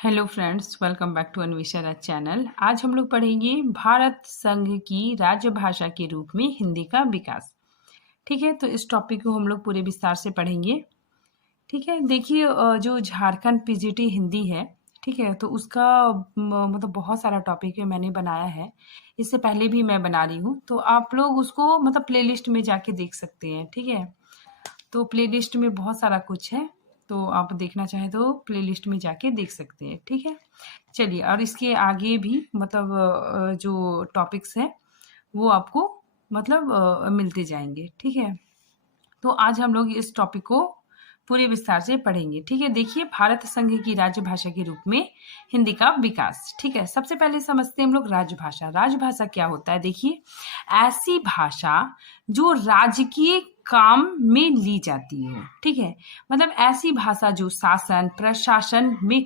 Hello friends, welcome back to Anvesha Raj channel. आज हम लोग पढ़ेंगे भारत संघ की राज्य भाषा के रूप में हिंदी का विकास। ठीक है, तो इस टॉपिक को हम लोग पूरे विस्तार से पढ़ेंगे। ठीक है, देखिए जो झारखंड पीजीटी हिंदी है, ठीक है, तो उसका मतलब बहुत सारा टॉपिक है, मैंने बनाया है। इससे पहले भी मैं बना रही हूँ, तो आप लोग उसको मतलब प्लेलिस्ट में जाके देख सकते हैं। ठीक है, तो प्लेलिस्ट में बहुत सारा कुछ है, तो आप देखना चाहें तो प्लेलिस्ट में जाके देख सकते हैं। ठीक है, चलिए, और इसके आगे भी मतलब जो टॉपिक्स हैं वो आपको मतलब मिलते जाएंगे। ठीक है, तो आज हम लोग इस टॉपिक को पूरे विस्तार से पढ़ेंगे। ठीक है, देखिए भारत संघ की राजभाषा के रूप में हिंदी का विकास। ठीक है, सबसे पहले समझते हैं हम लोग राजभाषा। राजभाषा क्या होता है? देखिए, ऐसी भाषा जो राजकीय काम में ली जाती है। ठीक है, मतलब ऐसी भाषा जो शासन प्रशासन में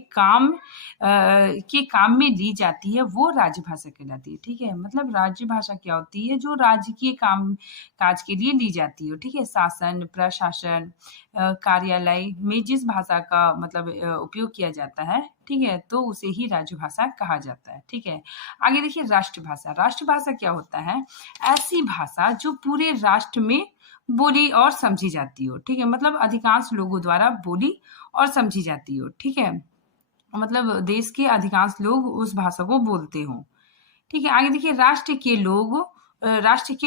के काम में ली जाती है, वो राजभाषा कहलाती है। ठीक है, मतलब राजभाषा क्या होती है? जो राजकीय काम काज के लिए ली जाती है। ठीक है, शासन प्रशासन कार्यालय में जिस भाषा का मतलब उपयोग किया जाता है, ठीक है, तो उसे ही राजभाषा कहा जाता है। ठीक है, आगे देखिए राष्ट्रभाषा। राष्ट्रभाषा क्या होता है? ऐसी भाषा जो पूरे राष्ट्र में बोली और समझी जाती हो। ठीक है, मतलब अधिकांश लोगों द्वारा बोली और समझी जाती हो। ठीक है, मतलब देश के अधिकांश लोग उस भाषा को बोलते हों। ठीक है, आगे देखिए राष्ट्र के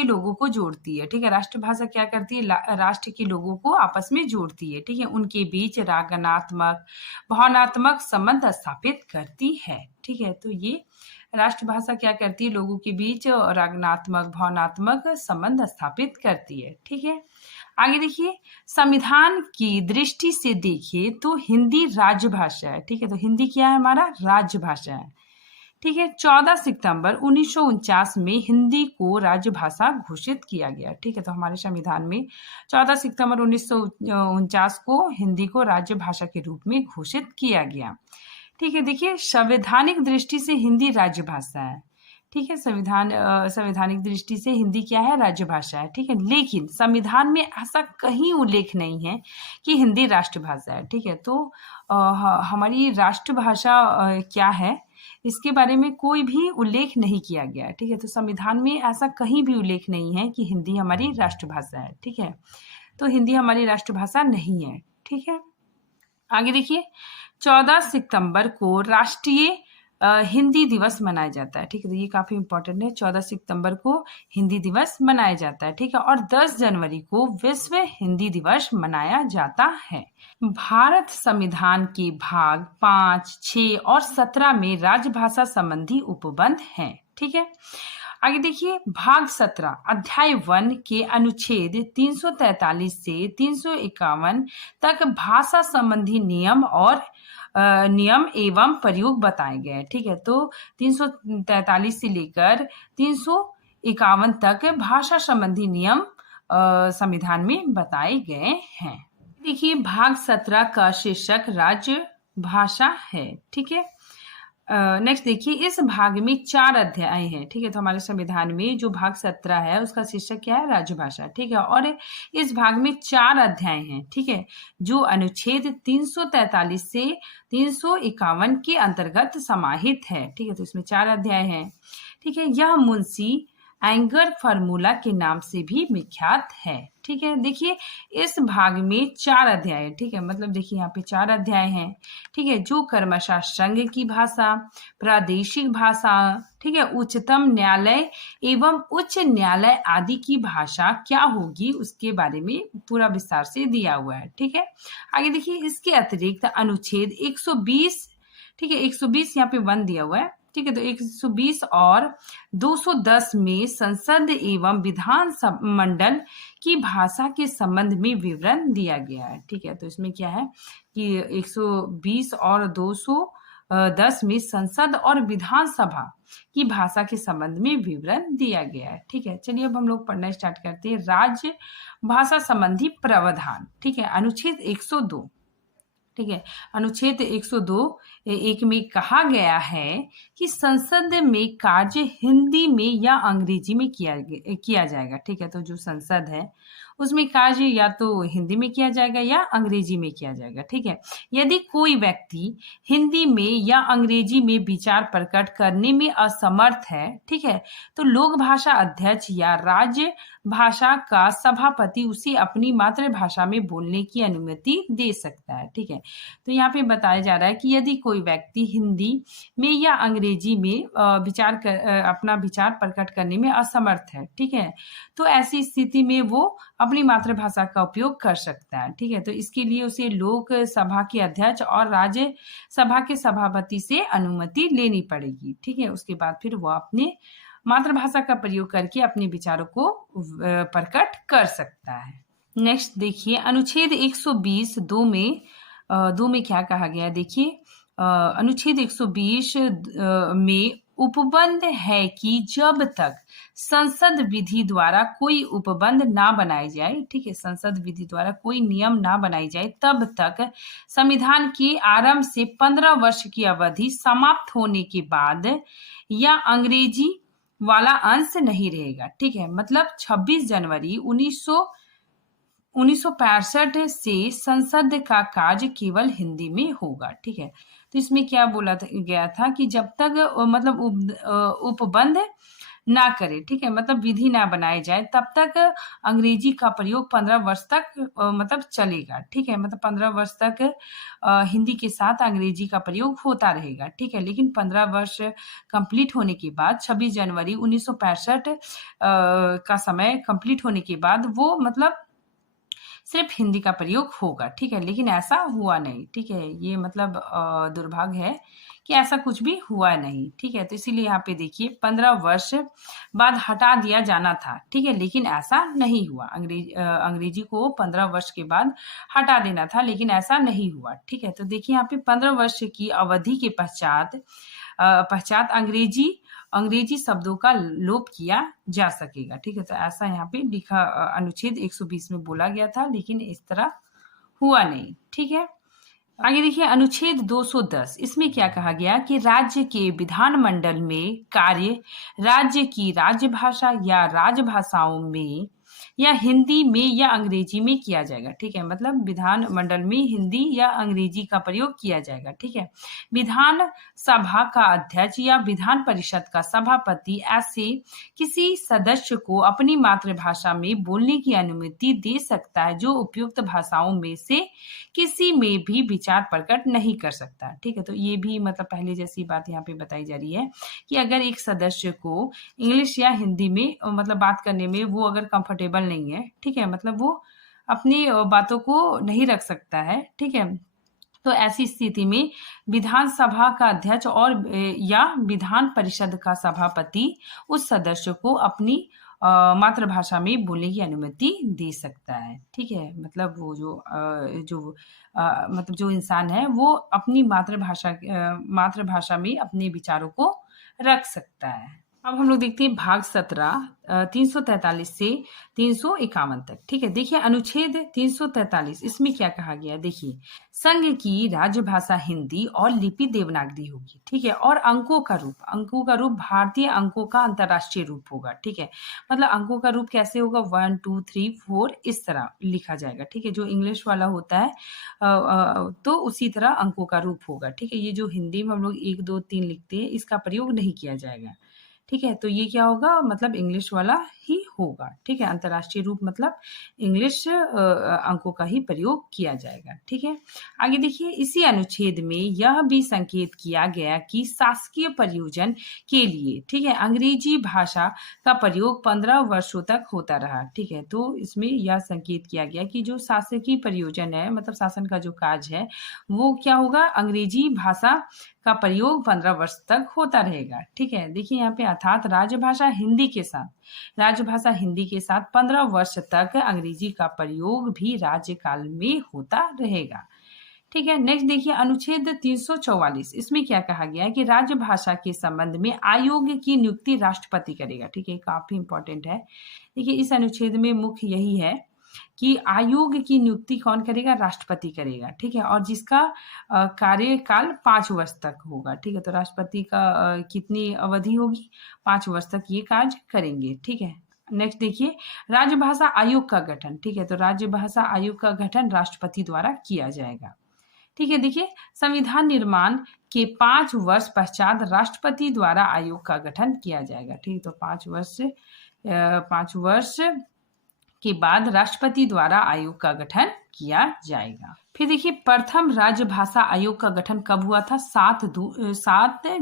लोगों को जोड़ती है। ठीक है, राष्ट्रभाषा क्या करती है? राष्ट्र के लोगों को आपस में जोड़ती है। ठीक है, उनके बीच रागनात्मक भावनात्मक संबंध स्थापित करती है। ठीक है, तो ये राष्ट्रभाषा क्या करती है? लोगों के बीच रागनात्मक भावनात्मक संबंध स्थापित करती है। ठीक है, आगे देखिए संविधान की दृष्टि से देखिए तो हिंदी राजभाषा है। ठीक है, तो हिंदी क्या है? हमारा राजभाषा है। ठीक है, 14 सितंबर 1949 में हिंदी को राजभाषा घोषित किया गया। ठीक है, तो हमारे संविधान में 14 सितंबर 1949 को हिंदी को राजभाषा के रूप में घोषित किया गया। ठीक है, देखिए संवैधानिक दृष्टि से हिंदी राजभाषा है। ठीक है, संवैधानिक दृष्टि से हिंदी क्या है? राजभाषा है। ठीक है, लेकिन संविधान में ऐसा कहीं उल्लेख नहीं है कि हिंदी राष्ट्रभाषा है। ठीक है, तो हमारी राष्ट्रभाषा क्या है, इसके बारे में कोई भी उल्लेख नहीं किया गया है। ठीक है, तो संविधान में ऐसा कहीं भी उल्लेख नहीं है कि हिंदी हमारी राष्ट्रभाषा है। ठीक है, तो हिंदी हमारी राष्ट्रभाषा नहीं है। ठीक है, आगे देखिए 14 सितंबर को राष्ट्रीय हिंदी दिवस मनाया जाता है। ठीक है, तो ये काफी इंपॉर्टेंट है। 14 सितंबर को हिंदी दिवस मनाया जाता है। ठीक है, और 10 जनवरी को विश्व हिंदी दिवस मनाया जाता है। भारत संविधान के भाग 5, 6 और 17 में राजभाषा संबंधी उपबंध हैं। ठीक है, आगे देखिए भाग 17 अध्याय 1 के अनुच्छेद 343 से 351 तक भाषा संबंधी नियम एवं प्रयोग बताए गए हैं। ठीक है, तो 343 से लेकर 351 तक भाषा संबंधी नियम संविधान में बताए गए हैं। देखिए भाग 17 का शीर्षक राज्य भाषा है। ठीक है, नेक्स्ट देखिए इस भाग में 4 अध्याय हैं। ठीक है, तो हमारे संविधान में जो भाग 17 है उसका शीर्षक क्या है? राजभाषा। ठीक है, और इस भाग में 4 अध्याय हैं। ठीक है, जो अनुच्छेद 343 से 351 के अंतर्गत समाहित है। ठीक है, तो इसमें 4 अध्याय हैं। ठीक है, यह मुंशी एंगर फार्मूला के नाम से भी विख्यात है। ठीक है, देखिए इस भाग में 4 अध्याय है। ठीक है, मतलब देखिए यहाँ पे 4 अध्याय हैं। ठीक है, जो क्रमशः संघ की भाषा, प्रादेशिक भाषा, ठीक है, उच्चतम न्यायालय एवं उच्च न्यायालय आदि की भाषा क्या होगी उसके बारे में पूरा विस्तार से दिया हुआ है। ठीक है, आगे देखिए इसके अतिरिक्त अनुच्छेद 120, ठीक है, 120 यहाँ पे 1 दिया हुआ है। ठीक है, तो 120 और 210 में संसद एवं विधान मंडल की भाषा के संबंध में विवरण दिया गया है। ठीक है, तो इसमें क्या है कि 120 और 210 में संसद और विधानसभा की भाषा के संबंध में विवरण दिया गया है। ठीक है, चलिए अब हम लोग पढ़ना स्टार्ट करते हैं। राज्य भाषा संबंधी प्रावधान। ठीक है, अनुच्छेद 102। ठीक है, अनुच्छेद 102 एक में कहा गया है कि संसद में कार्य हिंदी में या अंग्रेजी में किया जाएगा। ठीक है, तो जो संसद है उसमें कार्य या तो हिंदी में किया जाएगा या अंग्रेजी में किया जाएगा। ठीक है, यदि कोई व्यक्ति हिंदी में या अंग्रेजी में विचार प्रकट करने में असमर्थ है, ठीक है, तो लोक भाषा अध्यक्ष या राज्य भाषा का सभापति उसे अपनी मातृभाषा में बोलने की अनुमति दे सकता है। ठीक है, तो यहाँ पे बताया जा रहा है कि यदि कोई व्यक्ति हिंदी में या अंग्रेजी में अपना विचार प्रकट करने में असमर्थ है, ठीक है, तो ऐसी स्थिति में वो अपनी मातृभाषा का उपयोग कर सकता है। ठीक है, तो इसके लिए उसे लोक सभा के अध्यक्ष और राज्य सभा के सभापति से अनुमति लेनी पड़ेगी। ठीक है, उसके बाद फिर वो अपने मातृभाषा का प्रयोग करके अपने विचारों को प्रकट कर सकता है। नेक्स्ट देखिए, अनुच्छेद 120 दो में क्या कहा गया है। देखिए, अनुच्छेद 120 में उपबंध है कि जब तक संसद विधि द्वारा कोई उपबंध ना बनाई जाए, ठीक है, संसद विधि द्वारा कोई नियम ना बनाई जाए, तब तक संविधान के आरंभ से 15 वर्ष की अवधि समाप्त होने के बाद या अंग्रेजी वाला अंश नहीं रहेगा। ठीक है, मतलब 26 जनवरी 1965 से संसद का कार्य केवल हिंदी में होगा। ठीक है, तो इसमें क्या बोला गया था कि जब तक मतलब उपबंध ना करे, ठीक है, मतलब विधि ना बनाए जाए, तब तक अंग्रेजी का प्रयोग 15 वर्ष तक मतलब चलेगा। ठीक है, मतलब 15 वर्ष तक हिंदी के साथ अंग्रेजी का प्रयोग होता रहेगा। ठीक है, लेकिन 15 वर्ष कंप्लीट होने के बाद 26 जनवरी 1965 का समय कंप्लीट होने के बाद वो मतलब सिर्फ हिंदी का प्रयोग होगा। ठीक है, लेकिन ऐसा हुआ नहीं। ठीक है, ये मतलब दुर्भाग्य है कि ऐसा कुछ भी हुआ नहीं। ठीक है, तो इसीलिए यहाँ पे देखिए 15 वर्ष बाद हटा दिया जाना था। ठीक है, लेकिन ऐसा नहीं हुआ। अंग्रेजी को 15 वर्ष के बाद हटा देना था, लेकिन ऐसा नहीं हुआ। ठीक है, तो देखिए यहाँ पे 15 वर्ष की अवधि के पश्चात अंग्रेजी शब्दों का लोप किया जा सकेगा। ठीक है, तो ऐसा यहाँ पे लिखा अनुच्छेद 120 में बोला गया था, लेकिन इस तरह हुआ नहीं। ठीक है, आगे देखिए अनुच्छेद 210, इसमें क्या कहा गया कि राज्य के विधानमंडल में कार्य राज्य की राजभाषा या राजभाषाओं में या हिंदी में या अंग्रेजी में किया जाएगा। ठीक है, मतलब विधान मंडल में हिंदी या अंग्रेजी का प्रयोग किया जाएगा। ठीक है, विधान सभा का अध्यक्ष या विधान परिषद का सभापति ऐसे किसी सदस्य को अपनी मातृभाषा में बोलने की अनुमति दे सकता है जो उपयुक्त भाषाओं में से किसी में भी विचार प्रकट नहीं कर सकता। ठीक है, तो ये भी मतलब पहले जैसी बात यहाँ पे बताई जा रही है कि अगर एक सदस्य को इंग्लिश या हिंदी में मतलब बात करने में वो अगर कंफर्टेबल नहीं है, ठीक है, मतलब वो अपनी बातों को नहीं रख सकता है। ठीक है, तो ऐसी स्थिति में विधानसभा का अध्यक्ष और या विधान परिषद का सभापति उस सदस्य को अपनी मातृभाषा में बोलने की अनुमति दे सकता है। ठीक है, मतलब वो मतलब जो इंसान है वो अपनी मातृभाषा में अपने विचारों को रख सकता है। अब हम लोग देखते हैं भाग 17 343 से 351 तक। ठीक है, देखिए अनुच्छेद 343, इसमें क्या कहा गया है। देखिए, संघ की राजभाषा हिंदी और लिपि देवनागरी होगी। ठीक है, और अंकों का रूप भारतीय अंकों का अंतर्राष्ट्रीय रूप होगा। ठीक है, मतलब अंकों का रूप कैसे होगा, 1 2 3 4 इस तरह लिखा जाएगा। ठीक है, जो इंग्लिश वाला होता है तो उसी तरह अंकों का रूप होगा। ठीक है, ये जो हिंदी में हम लोग 1 2 3 लिखते हैं इसका प्रयोग नहीं किया जाएगा। ठीक है, तो ये क्या होगा, मतलब इंग्लिश वाला ही होगा। ठीक है, अंतर्राष्ट्रीय रूप मतलब इंग्लिश अंकों का ही प्रयोग किया जाएगा। ठीक है, आगे देखिए, इसी अनुच्छेद में यह भी संकेत किया गया कि शासकीय प्रयोजन के लिए, ठीक है, अंग्रेजी भाषा का प्रयोग 15 वर्षों तक होता रहा। ठीक है, तो इसमें यह संकेत किया गया कि जो शासकीय प्रयोजन है, मतलब शासन का जो कार्य है, वो क्या होगा, अंग्रेजी भाषा का प्रयोग 15 वर्ष तक होता रहेगा। ठीक है, देखिए यहाँ पे अर्थात राजभाषा हिंदी के साथ 15 वर्ष तक अंग्रेजी का प्रयोग भी राज्यकाल में होता रहेगा। ठीक है, नेक्स्ट देखिए अनुच्छेद 344, इसमें क्या कहा गया है कि राजभाषा के संबंध में आयोग की नियुक्ति राष्ट्रपति करेगा। ठीक है, काफी इंपॉर्टेंट है। देखिए, इस अनुच्छेद में मुख्य यही है कि आयोग की नियुक्ति कौन करेगा, राष्ट्रपति करेगा। ठीक है, और जिसका कार्यकाल 5 वर्ष तक होगा। ठीक है, तो राष्ट्रपति का कितनी अवधि होगी, 5 वर्ष तक ये कार्य करेंगे। ठीक है, नेक्स्ट देखिए राजभाषा आयोग का गठन, ठीक है, तो राजभाषा आयोग का गठन राष्ट्रपति द्वारा किया जाएगा। ठीक है, देखिए संविधान निर्माण के 5 वर्ष पश्चात राष्ट्रपति द्वारा आयोग का गठन किया जाएगा। ठीक है, तो 5 वर्ष के बाद राष्ट्रपति द्वारा आयोग का गठन किया जाएगा। फिर देखिए प्रथम राजभाषा आयोग का गठन कब हुआ था? 7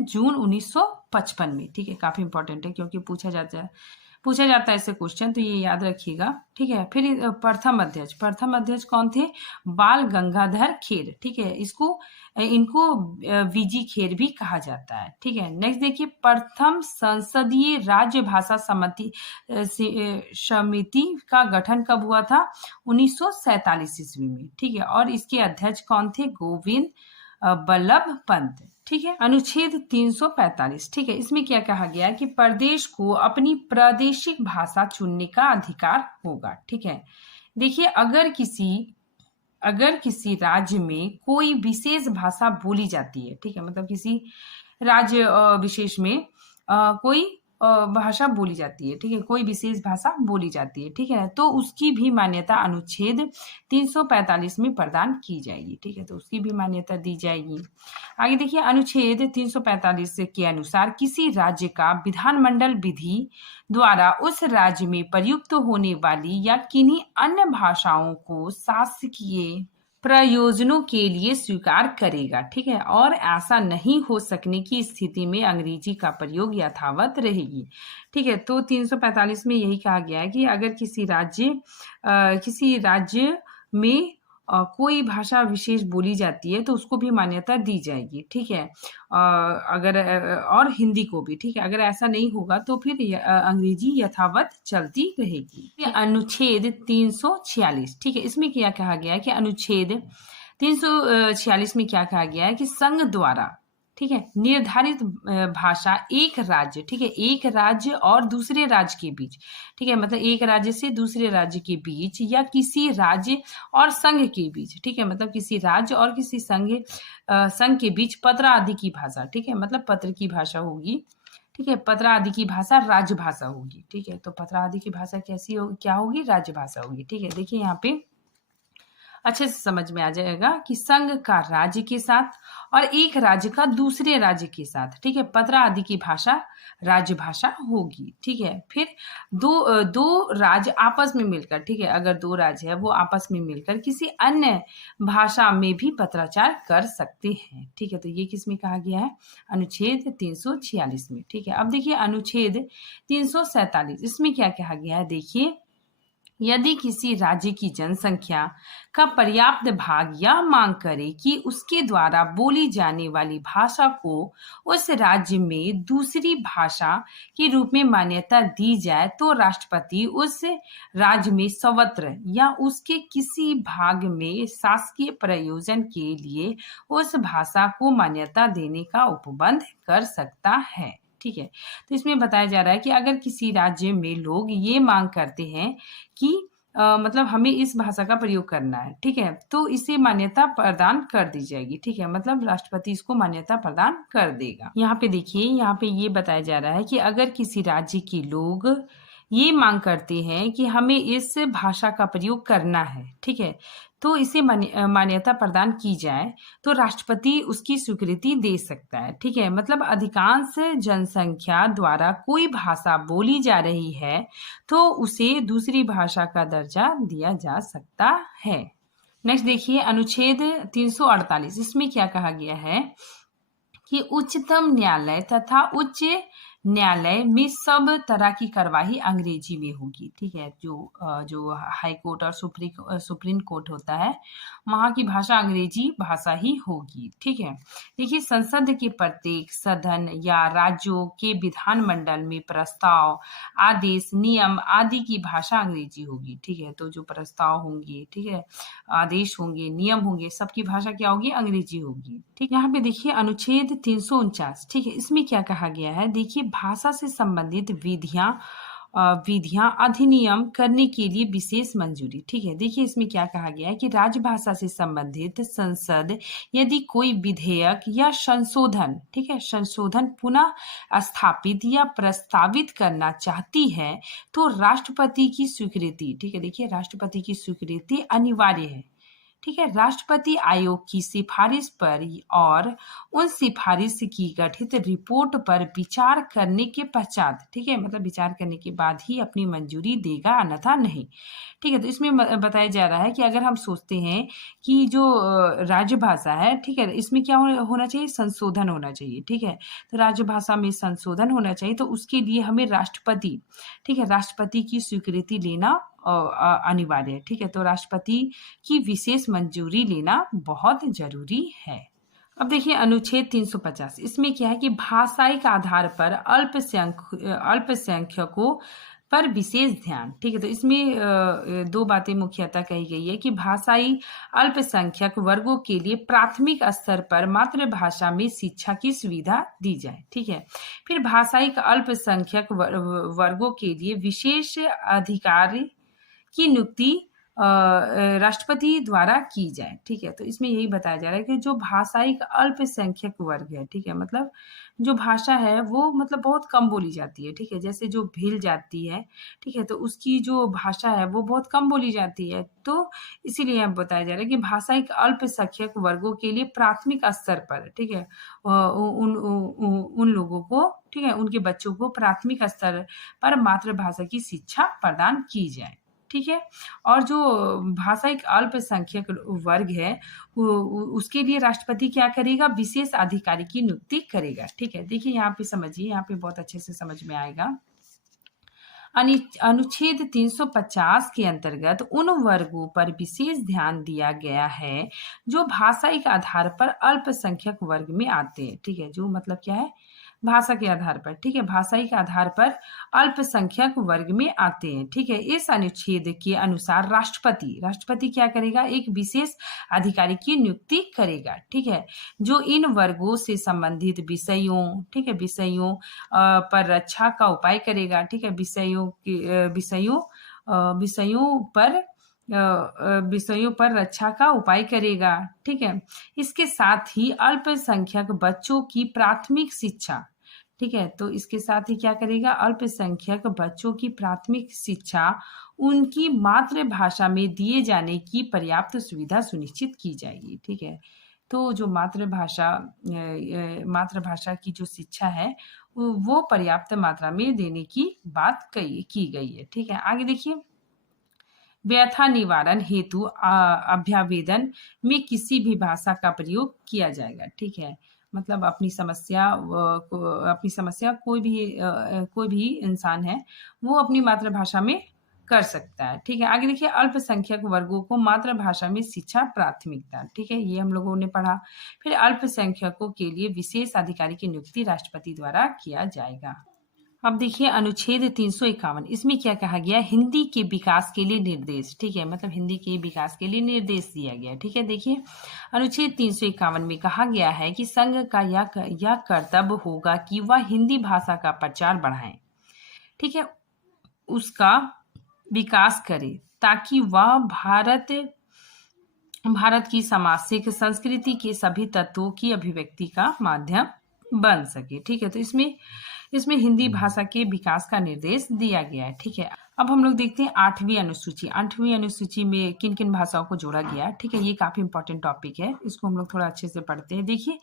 जून 1955 में। ठीक है, काफी इंपॉर्टेंट है क्योंकि पूछा जाता है ऐसे क्वेश्चन, तो ये याद रखिएगा। ठीक है, फिर प्रथम अध्यक्ष कौन थे? बाल गंगाधर खेर। ठीक है, इनको वीजी खेर भी कहा जाता है। ठीक है, नेक्स्ट देखिए प्रथम संसदीय राजभाषा समिति का गठन कब हुआ था? 1947 ईस्वी में। ठीक है, और इसके अध्यक्ष कौन थे? गोविंद बल्लभ पंत। ठीक है, अनुच्छेद 345। ठीक है, इसमें क्या कहा गया है कि प्रदेश को अपनी प्रादेशिक भाषा चुनने का अधिकार होगा। ठीक है, देखिए अगर किसी राज्य में कोई विशेष भाषा बोली जाती है, ठीक है, मतलब किसी राज्य विशेष में कोई भाषा बोली जाती है, ठीक है, कोई विशेष भाषा बोली जाती है, ठीक है, तो उसकी भी मान्यता अनुच्छेद 345 में प्रदान की जाएगी। ठीक है, तो उसकी भी मान्यता दी जाएगी। आगे देखिए अनुच्छेद 345 के अनुसार किसी राज्य का विधानमंडल विधि द्वारा उस राज्य में प्रयुक्त होने वाली या किन्हीं अन्य भाषाओं को शासकीय प्रयोजनों के लिए स्वीकार करेगा। ठीक है, और ऐसा नहीं हो सकने की स्थिति में अंग्रेजी का प्रयोग यथावत रहेगी। ठीक है, तो 345 में यही कहा गया है कि अगर किसी राज्य में कोई भाषा विशेष बोली जाती है तो उसको भी मान्यता दी जाएगी। ठीक है, अगर और हिंदी को भी। ठीक है, अगर ऐसा नहीं होगा तो फिर अंग्रेजी यथावत चलती रहेगी। अनुच्छेद 346। ठीक है, इसमें क्या कहा गया है कि अनुच्छेद 346 में क्या कहा गया है कि संघ द्वारा, ठीक है, निर्धारित भाषा एक राज्य, ठीक है, एक राज्य और दूसरे राज्य के बीच, ठीक है, मतलब एक राज्य से दूसरे राज्य के बीच या किसी राज्य और संघ के बीच, ठीक है, मतलब किसी राज्य और किसी संघ के बीच पत्र आदि की भाषा, ठीक है, मतलब पत्र की भाषा होगी। ठीक है, पत्र आदि की भाषा राजभाषा होगी। ठीक है, तो पत्र आदि की भाषा क्या होगी? राजभाषा होगी। ठीक है, देखिए यहाँ पे अच्छे से समझ में आ जाएगा कि संघ का राज्य के साथ और एक राज्य का दूसरे राज्य के साथ, ठीक है, पत्र आदि की भाषा राजभाषा होगी। ठीक है, फिर दो राज्य आपस में मिलकर, ठीक है, अगर 2 राज्य है वो आपस में मिलकर किसी अन्य भाषा में भी पत्राचार कर सकते हैं। ठीक है, तो ये किस में कहा गया है? अनुच्छेद 346 में। ठीक है, अब देखिए अनुच्छेद 347, इसमें क्या कहा गया है? देखिए यदि किसी राज्य की जनसंख्या का पर्याप्त भाग यह मांग करे कि उसके द्वारा बोली जाने वाली भाषा को उस राज्य में दूसरी भाषा के रूप में मान्यता दी जाए तो राष्ट्रपति उस राज्य में सर्वत्र या उसके किसी भाग में शासकीय प्रयोजन के लिए उस भाषा को मान्यता देने का उपबंध कर सकता है। ठीक है, तो इसमें बताया जा रहा है कि अगर किसी राज्य में लोग ये मांग करते हैं कि मतलब हमें इस भाषा का प्रयोग करना है, ठीक है, तो इसे मान्यता प्रदान कर दी जाएगी। ठीक है, मतलब राष्ट्रपति इसको मान्यता प्रदान कर देगा। यहाँ पे देखिए, यहाँ पे ये बताया जा रहा है कि अगर किसी राज्य के लोग ये मांग करते हैं कि हमें इस भाषा का प्रयोग करना है, ठीक है, तो इसे मान्यता प्रदान की जाए तो राष्ट्रपति उसकी स्वीकृति दे सकता है। ठीक है, मतलब अधिकांश जनसंख्या द्वारा कोई भाषा बोली जा रही है तो उसे दूसरी भाषा का दर्जा दिया जा सकता है। नेक्स्ट देखिए अनुच्छेद 348, इसमें क्या कहा गया है कि उच्चतम न्यायालय तथा उच्च न्यायालय में सब तरह की कार्यवाही अंग्रेजी में होगी। ठीक है, जो हाई कोर्ट और सुप्रीम कोर्ट होता है वहाँ की भाषा अंग्रेजी भाषा ही होगी। ठीक है, देखिए संसद के प्रत्येक सदन या राज्यों के विधानमंडल में प्रस्ताव, आदेश, नियम आदि की भाषा अंग्रेजी होगी। ठीक है, तो जो प्रस्ताव होंगे, ठीक है, आदेश होंगे, नियम होंगे, सबकी भाषा क्या होगी? अंग्रेजी होगी। ठीक, यहाँ पे देखिए अनुच्छेद 349, ठीक है, इसमें क्या कहा गया है? देखिए भाषा से संबंधित विधियां विधियां अधिनियम करने के लिए विशेष मंजूरी। ठीक है, देखिए इसमें क्या कहा गया है कि राजभाषा से संबंधित संसद यदि कोई विधेयक या संशोधन, ठीक है, संशोधन पुनः स्थापित या प्रस्तावित करना चाहती है तो राष्ट्रपति की स्वीकृति, ठीक है, देखिए राष्ट्रपति की स्वीकृति अनिवार्य है। ठीक है, राष्ट्रपति आयोग की सिफारिश पर और उन सिफारिश की गठित रिपोर्ट पर विचार करने के पश्चात, ठीक है, मतलब विचार करने के बाद ही अपनी मंजूरी देगा, अन्यथा नहीं। ठीक है, तो इसमें बताया जा रहा है कि अगर हम सोचते हैं कि जो राजभाषा है, ठीक है, इसमें क्या होना चाहिए, संशोधन होना चाहिए। ठीक है, तो राजभाषा में संशोधन होना चाहिए, तो उसके लिए हमें राष्ट्रपति, ठीक है, राष्ट्रपति की स्वीकृति लेना अनिवार्य है। ठीक है, तो राष्ट्रपति की विशेष मंजूरी लेना बहुत जरूरी है। अब देखिए अनुच्छेद 350, इसमें क्या है कि भाषाई आधार पर अल्पसंख्यकों पर विशेष ध्यान। ठीक है, तो इसमें दो बातें मुख्यतः कही गई है कि भाषाई अल्पसंख्यक वर्गों के लिए प्राथमिक स्तर पर मातृभाषा में शिक्षा की सुविधा दी जाए। ठीक है, फिर भाषाई अल्पसंख्यक वर्गों के लिए विशेष अधिकारी की नियुक्ति राष्ट्रपति द्वारा की जाए। ठीक है, तो इसमें यही बताया जा रहा है कि जो भाषाई अल्पसंख्यक वर्ग है, ठीक है, मतलब जो भाषा है वो मतलब बहुत कम बोली जाती है। ठीक है, जैसे जो भील जाती है, ठीक है, तो उसकी जो भाषा है वो बहुत कम बोली जाती है, तो इसीलिए यहाँ बताया जा रहा है कि भाषाई अल्पसंख्यक वर्गों के लिए प्राथमिक स्तर पर, ठीक है, उन लोगों को, ठीक है, उनके बच्चों को प्राथमिक स्तर पर मातृभाषा की शिक्षा प्रदान की जाए। ठीक है, और जो भाषा एक अल्पसंख्यक वर्ग है उसके लिए राष्ट्रपति क्या करेगा, विशेष अधिकारी की नियुक्ति करेगा। ठीक है, देखिए यहाँ पे समझिए, यहाँ पे बहुत अच्छे से समझ में आएगा। अनुच्छेद 350 के अंतर्गत उन वर्गों पर विशेष ध्यान दिया गया है जो भाषाई आधार पर अल्पसंख्यक वर्ग में आते हैं। ठीक है, जो मतलब क्या है, भाषा के आधार पर, ठीक है, भाषाई के आधार पर अल्पसंख्यक वर्ग में आते हैं। ठीक है, इस अनुच्छेद के अनुसार राष्ट्रपति क्या करेगा, एक विशेष अधिकारी की नियुक्ति करेगा। ठीक है, जो इन वर्गों से संबंधित विषयों, ठीक है, विषयों पर रक्षा का उपाय करेगा। ठीक है, विषयों पर रक्षा का उपाय करेगा। ठीक है, इसके साथ ही अल्पसंख्यक बच्चों की प्राथमिक शिक्षा, ठीक है, तो इसके साथ ही क्या करेगा, अल्पसंख्यक बच्चों की प्राथमिक शिक्षा उनकी मातृभाषा में दिए जाने की पर्याप्त सुविधा सुनिश्चित की जाएगी। ठीक है, तो जो मातृभाषा की जो शिक्षा है वो पर्याप्त मात्रा में देने की बात की गई है। ठीक है, आगे देखिए, व्यथा निवारण हेतु अभ्यावेदन में किसी भी भाषा का प्रयोग किया जाएगा। ठीक है, मतलब अपनी समस्या कोई भी इंसान है वो अपनी मातृभाषा में कर सकता है। ठीक है, आगे देखिए, अल्पसंख्यक वर्गों को मातृभाषा में शिक्षा प्राथमिकता। ठीक है, ये हम लोगों ने पढ़ा। फिर अल्पसंख्यकों के लिए विशेष अधिकारी की नियुक्ति राष्ट्रपति द्वारा किया जाएगा। अब देखिए अनुच्छेद 351, इसमें क्या कहा गया, हिंदी के विकास के लिए निर्देश। ठीक है, मतलब हिंदी के विकास के लिए निर्देश दिया गया। ठीक है, देखिए अनुच्छेद 351 में कहा गया है कि संघ का यह कर्तव्य होगा कि वह हिंदी भाषा का प्रचार बढ़ाए, ठीक है, उसका विकास करे ताकि वह भारत की सामाजिक संस्कृति के सभी तत्वों की अभिव्यक्ति का माध्यम बन सके। ठीक है, तो इसमें हिंदी भाषा के विकास का निर्देश दिया गया है। ठीक है, अब हम लोग देखते हैं 8वीं अनुसूची। 8वीं अनुसूची में किन किन भाषाओं को जोड़ा गया। ठीक है, ये काफी इंपॉर्टेंट टॉपिक है, इसको हम लोग थोड़ा अच्छे से पढ़ते हैं। देखिए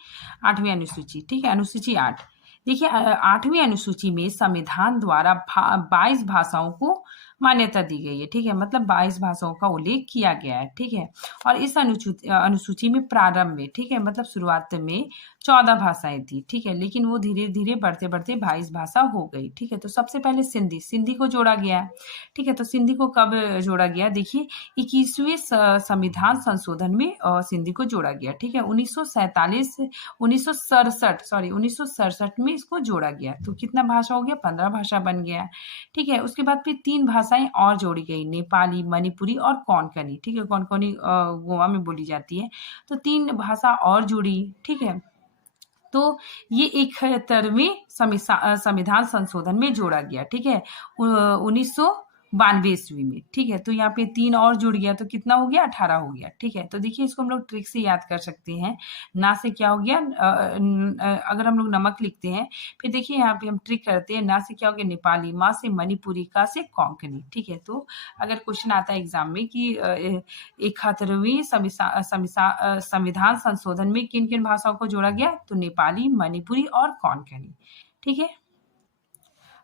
8वीं अनुसूची, ठीक है, अनुसूची 8। देखिए 8वीं अनुसूची में संविधान द्वारा 22 भाषाओं को मान्यता दी गई है। ठीक है, मतलब 22 भाषाओं का उल्लेख किया गया है। ठीक है, और इस अनुसूची में प्रारंभ में, ठीक है, मतलब शुरुआत में 14 भाषाएं थी। ठीक है, लेकिन वो धीरे धीरे बढ़ते बढ़ते 22 भाषा हो गई। ठीक है, तो सबसे पहले सिंधी को जोड़ा गया। ठीक है, तो सिंधी को कब जोड़ा गया, देखिए 21वें संविधान संशोधन में सिंधी को जोड़ा गया। ठीक है, 1967 में इसको जोड़ा गया। तो कितना भाषा हो गया, 15 भाषा बन गया। ठीक है, उसके बाद फिर 3 भाषाएं और जोड़ी गई, नेपाली, मणिपुरी और कोंकणी। ठीक है, कोंकणी गोवा में बोली जाती है, तो 3 भाषा और जुड़ी। ठीक है, तो ये 71वें संविधान संशोधन में जोड़ा गया, ठीक है, 1992 ईस्वी में, ठीक है। तो यहाँ पे 3 और जुड़ गया तो कितना हो गया, 18 हो गया, ठीक है। तो देखिए इसको हम लोग ट्रिक से याद कर सकते हैं। ना से क्या हो गया, अगर हम लोग नमक लिखते हैं, फिर देखिए यहाँ पे हम ट्रिक करते हैं, ना से क्या हो गया, नेपाली, मा से मणिपुरी, का से कोंकणी, ठीक है। तो अगर क्वेश्चन आता है एग्जाम में कि 71वें संविधान संशोधन में किन किन भाषाओं को जोड़ा गया, तो नेपाली, मणिपुरी और कोंकणी, ठीक है।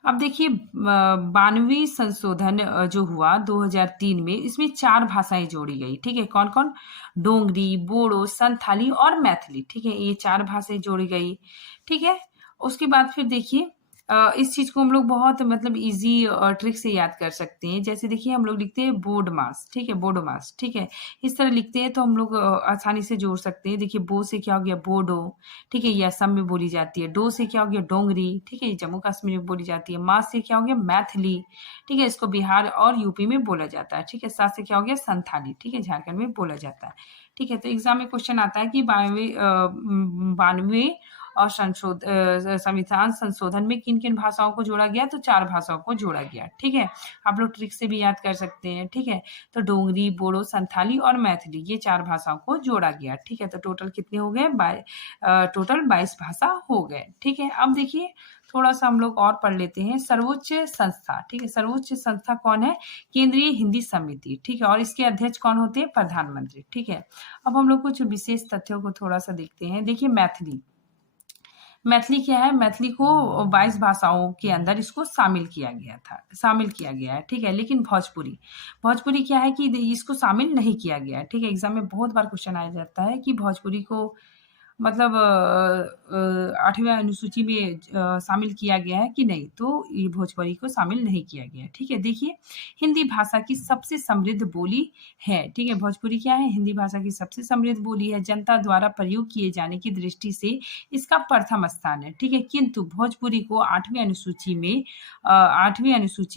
अब देखिए 92 संशोधन जो हुआ 2003 में, इसमें 4 भाषाएं जोड़ी गई, ठीक है। कौन कौन, डोंगरी, बोडो, संथाली और मैथिली, ठीक है, ये 4 भाषाएं जोड़ी गई, ठीक है। उसके बाद फिर देखिए इस चीज को हम लोग बहुत मतलब इजी ट्रिक से याद कर सकते हैं। जैसे देखिए हम लोग लिखते हैं बोर्ड मास, ठीक है, बोडो मास, ठीक है, इस तरह लिखते हैं तो हम लोग आसानी से जोड़ सकते हैं। देखिए बो से क्या हो गया, बोडो, ठीक है, ये असम में बोली जाती है। डो से क्या हो गया, डोंगरी, ठीक है, जम्मू कश्मीर में बोली जाती है। मास से क्या हो गया, मैथिली, ठीक है, इसको बिहार और यूपी में बोला जाता है, ठीक है। सा से क्या हो गया, संथाली, ठीक है, झारखंड में बोला जाता है, ठीक है। तो एग्जाम में क्वेश्चन आता है कि 92 और संविधान संशोधन में किन किन भाषाओं को जोड़ा गया, तो 4 भाषाओं को जोड़ा गया, ठीक है। आप लोग ट्रिक से भी याद कर सकते हैं, ठीक है। तो डोंगरी, बोडो, संथाली और मैथिली, ये 4 भाषाओं को जोड़ा गया, ठीक है। तो टोटल कितने हो गए, टोटल 22 भाषा हो गए, ठीक है। अब देखिए थोड़ा सा हम लोग और पढ़ लेते हैं। सर्वोच्च संस्था, ठीक है, सर्वोच्च संस्था कौन है, केंद्रीय हिंदी समिति, ठीक है, और इसके अध्यक्ष कौन होते हैं, प्रधानमंत्री, ठीक है। अब हम लोग कुछ विशेष तथ्यों को थोड़ा सा देखते हैं। देखिए मैथिली, मैथिली क्या है, मैथिली को 22 भाषाओं के अंदर इसको शामिल किया गया है, ठीक है। लेकिन भोजपुरी, भोजपुरी क्या है कि इसको शामिल नहीं किया गया है, ठीक है। एग्जाम में बहुत बार क्वेश्चन आया जाता है कि भोजपुरी को मतलब 8वें अनुसूची में शामिल किया गया है कि नहीं, तो ये भोजपुरी को शामिल नहीं किया गया है, ठीक है। देखिए हिंदी भाषा की सबसे समृद्ध बोली है, ठीक है, भोजपुरी क्या है, हिंदी भाषा की सबसे समृद्ध बोली है। जनता द्वारा प्रयोग किए जाने की दृष्टि से इसका प्रथम स्थान है, ठीक है। किंतु भोजपुरी को 8वीं अनुसूची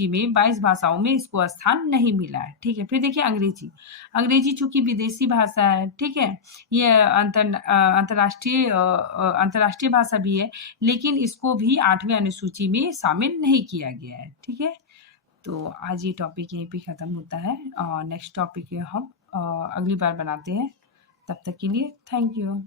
में 22 भाषाओं में इसको स्थान नहीं मिला है, ठीक है। फिर देखिए अंग्रेजी, अंग्रेजी चूंकि विदेशी भाषा है, ठीक है, ये अंतर्राष्ट्रीय भाषा भी है, लेकिन इसको भी 8वीं अनुसूची में शामिल नहीं किया गया है, ठीक है। तो आज ये टॉपिक यहीं पे खत्म होता है और नेक्स्ट टॉपिक हम अगली बार बनाते हैं। तब तक के लिए थैंक यू।